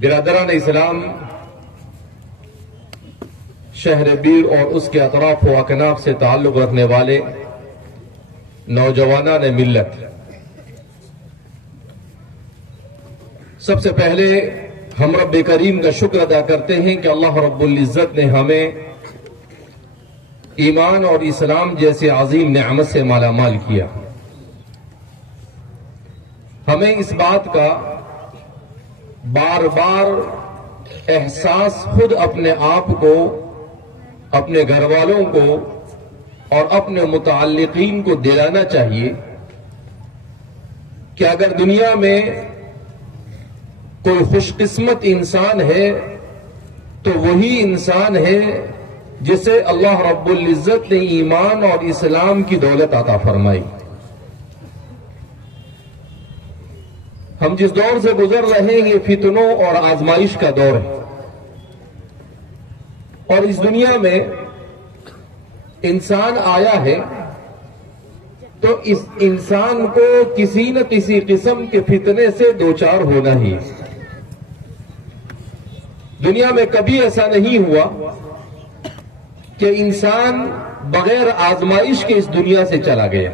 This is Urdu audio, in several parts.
برادران اسلام، شہر بیر اور اس کے اطراف و اکناف سے تعلق رکھنے والے نوجوانان ملت، سب سے پہلے ہم رب کریم کا شکر ادا کرتے ہیں کہ اللہ رب العزت نے ہمیں ایمان اور اسلام جیسے عظیم نعمت سے مالا مال کیا۔ ہمیں اس بات کا بار بار احساس خود اپنے آپ کو، اپنے گھر والوں کو اور اپنے متعلقین کو دلانا چاہیے کہ اگر دنیا میں کوئی خوش قسمت انسان ہے تو وہی انسان ہے جسے اللہ رب العزت نے ایمان اور اسلام کی دولت عطا فرمائی۔ ہم جس دور سے گزر رہے ہیں یہ فتنوں اور آزمائش کا دور ہے، اور اس دنیا میں انسان آیا ہے تو اس انسان کو کسی نہ کسی قسم کے فتنے سے دوچار ہونا ہی۔ دنیا میں کبھی ایسا نہیں ہوا کہ انسان بغیر آزمائش کے اس دنیا سے چلا گیا،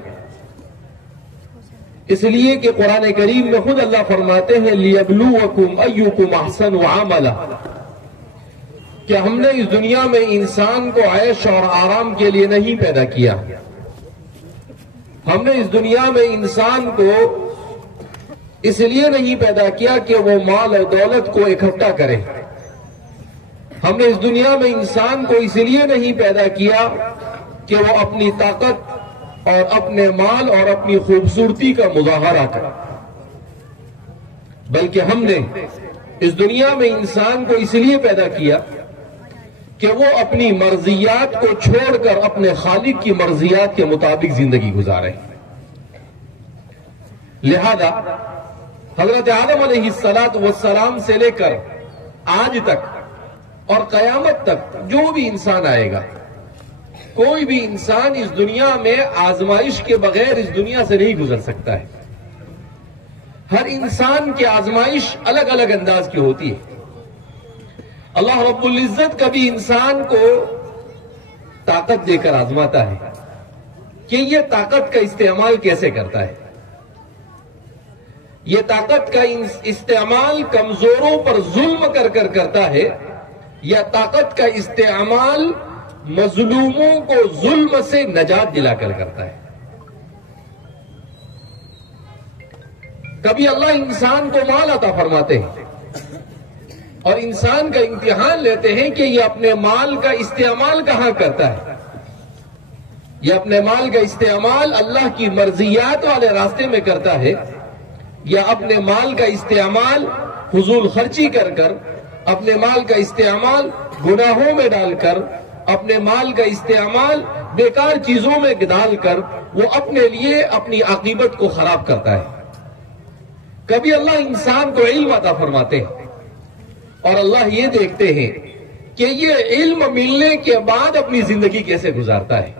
اس لیے کہ قرآن کریم میں خود اللہ فرماتے ہیں لِيَبْلُوَكُمْ أَيُّكُمْ أَحْسَنُ عَمَلًا، کہ ہم نے اس دنیا میں انسان کو عیش اور آرام کے لیے نہیں پیدا کیا، ہم نے اس دنیا میں انسان کو اس لیے نہیں پیدا کیا کہ وہ مال اور دولت کو اکٹھا کرے، ہم نے اس دنیا میں انسان کو اس لیے نہیں پیدا کیا کہ وہ اپنی طاقت اور اپنے مال اور اپنی خوبصورتی کا مظاہرہ کرے، بلکہ ہم نے اس دنیا میں انسان کو اس لیے پیدا کیا کہ وہ اپنی مرضیات کو چھوڑ کر اپنے خالق کی مرضیات کے مطابق زندگی گزارے۔ لہذا حضرت آدم علیہ السلام سے لے کر آج تک اور قیامت تک جو بھی انسان آئے گا، کوئی بھی انسان اس دنیا میں آزمائش کے بغیر اس دنیا سے نہیں گزر سکتا ہے۔ ہر انسان کی آزمائش الگ الگ انداز کی ہوتی ہے۔ اللہ رب العزت کبھی انسان کو طاقت دے کر آزماتا ہے کہ یہ طاقت کا استعمال کیسے کرتا ہے۔ یہ طاقت کا استعمال کمزوروں پر ظلم کر کر کرتا ہے، یا طاقت کا استعمال مظلوموں کو ظلم سے نجات دلا کر کرتا ہے۔ کبھی اللہ انسان کو مال عطا فرماتے ہیں اور انسان کا امتحان لیتے ہیں کہ یہ اپنے مال کا استعمال کہاں کرتا ہے، یہ اپنے مال کا استعمال اللہ کی مرضیات والے راستے میں کرتا ہے، یا اپنے مال کا استعمال فضول خرچی کر کر، اپنے مال کا استعمال گناہوں میں ڈال کر، اپنے مال کا استعمال بیکار چیزوں میں ڈال کر وہ اپنے لیے اپنی عاقبت کو خراب کرتا ہے۔ کبھی اللہ انسان کو علم عطا فرماتے ہیں اور اللہ یہ دیکھتے ہیں کہ یہ علم ملنے کے بعد اپنی زندگی کیسے گزارتا ہے،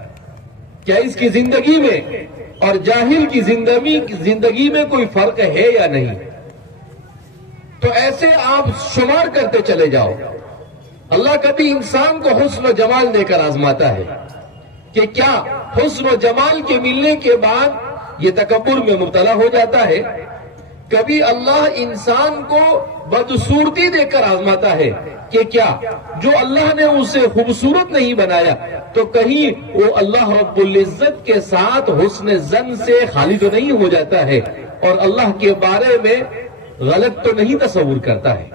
کیا اس کی زندگی میں اور جاہل کی زندگی میں کوئی فرق ہے یا نہیں۔ تو ایسے آپ شمار کرتے چلے جاؤ۔ اللہ کبھی انسان کو حسن و جمال دے کر آزماتا ہے کہ کیا حسن و جمال کے ملنے کے بعد یہ تکبر میں مبتلا ہو جاتا ہے۔ کبھی اللہ انسان کو بدصورتی دے کر آزماتا ہے کہ کیا جو اللہ نے اسے خوبصورت نہیں بنایا تو کہیں وہ اللہ رب العزت کے ساتھ حسن ظن سے خالی تو نہیں ہو جاتا ہے اور اللہ کے بارے میں غلط تو نہیں تصور کرتا ہے۔